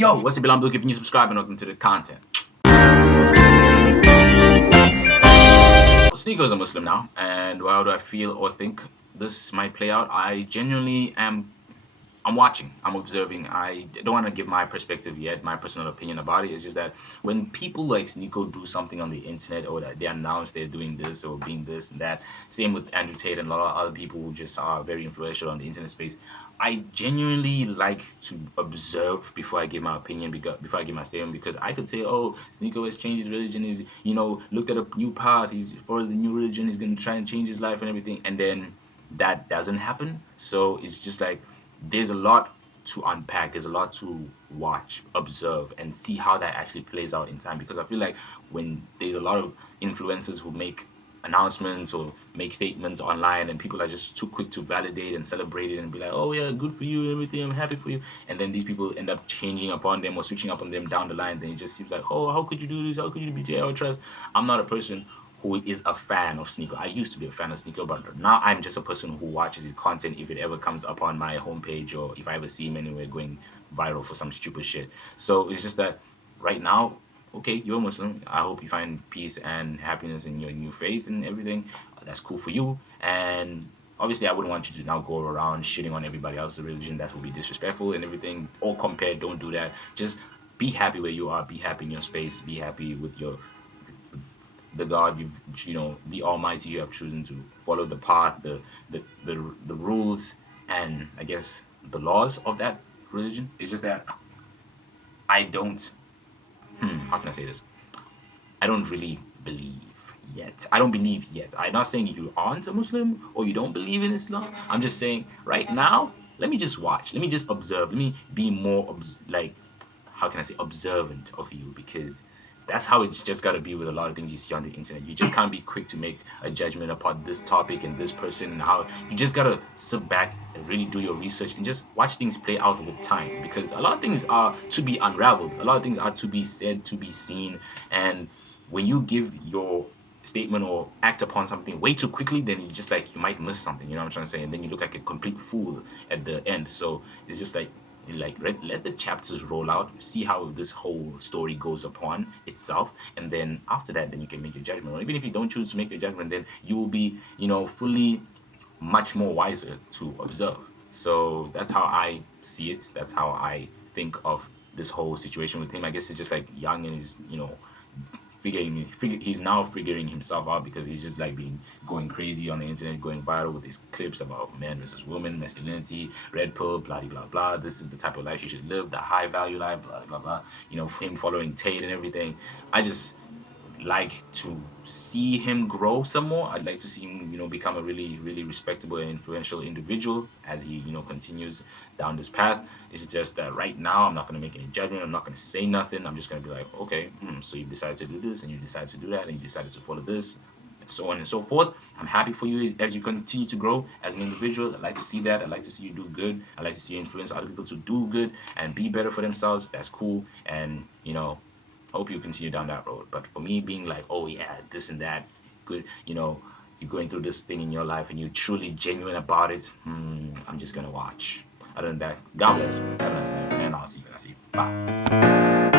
Yo, what's up, I'm giving you subscribe and welcome to the content. Sneako is a Muslim now, and how do I feel or think this might play out? I genuinely am. I'm watching. I'm observing. I don't want to give my perspective yet, my personal opinion about it. It's just that when people like Sneako do something on the internet or that they announce they're doing this or being this and that, same with Andrew Tate and a lot of other people who just are very influential on the internet space. I genuinely like to observe before I give my opinion, before I give my statement, because I could say, oh, Sneako has changed his religion, he's, looked at a new path, he's for the new religion, he's going to try and change his life and everything, and then that doesn't happen. So it's just like, there's a lot to unpack, there's a lot to watch, observe, and see how that actually plays out in time. Because I feel like when there's a lot of influencers who make announcements or make statements online and people are just too quick to validate and celebrate it and be like, oh yeah, good for you, everything, I'm happy for you, and then these people end up changing upon them or switching up on them down the line, then it just seems like, oh, how could you do this, how could you betray our trust? I'm not a person who is a fan of Sneako. I used to be a fan of Sneako, but now I'm just a person who watches his content if it ever comes up on my homepage or if I ever see him anywhere going viral for some stupid shit. So it's just that right now, okay, you're a Muslim. I hope you find peace and happiness in your new faith and everything. That's cool for you. And obviously, I wouldn't want you to now go around shitting on everybody else's religion. That would be disrespectful and everything. All compared, don't do that. Just be happy where you are. Be happy in your space. Be happy with your the God the Almighty you have chosen to follow the path, the rules, and I guess the laws of that religion. It's just that I don't. How can I say this? I don't really believe yet. I don't believe yet. I'm not saying you aren't a Muslim or you don't believe in Islam. I'm just saying right now. Let me just watch. Let me just observe. Let me be more like, how can I say, observant of you, because that's how it's just got to be with a lot of things you see on the internet. You just can't be quick to make a judgment upon this topic and this person and how. You just got to sit back and really do your research and just watch things play out with time, because a lot of things are to be unraveled, a lot of things are to be said, to be seen. And when you give your statement or act upon something way too quickly, then you just like, you might miss something, you know what I'm trying to say, and then you look like a complete fool at the end. So it's just like, let the chapters roll out, see how this whole story goes upon itself, and then after that, then you can make your judgment. Or even if you don't choose to make your judgment, then you will be, fully much more wiser to observe. So that's how I see it. That's how I think of this whole situation with him. I guess it's just like young and he's, he's now figuring himself out, because he's just like been going crazy on the internet, going viral with his clips about man versus woman, masculinity, red pill, blah blah blah. This is the type of life you should live, the high value life, blah blah blah. Him following Tate and everything. I just like to see him grow some more. I'd like to see him, become a really, really respectable and influential individual as he, continues down this path. It's just that right now I'm not going to make any judgment. I'm not going to say nothing. I'm just going to be like, okay, so you decided to do this and you decided to do that and you decided to follow this, and so on and so forth. I'm happy for you as you continue to grow as an individual. I'd like to see that. I'd like to see you do good. I'd like to see you influence other people to do good and be better for themselves. That's cool. And, hope you continue down that road. But for me, being like, oh yeah, this and that, good, you're going through this thing in your life and you're truly genuine about it, I'm just gonna watch. Other than that, God bless. Have a nice night, and I'll see you. Bye.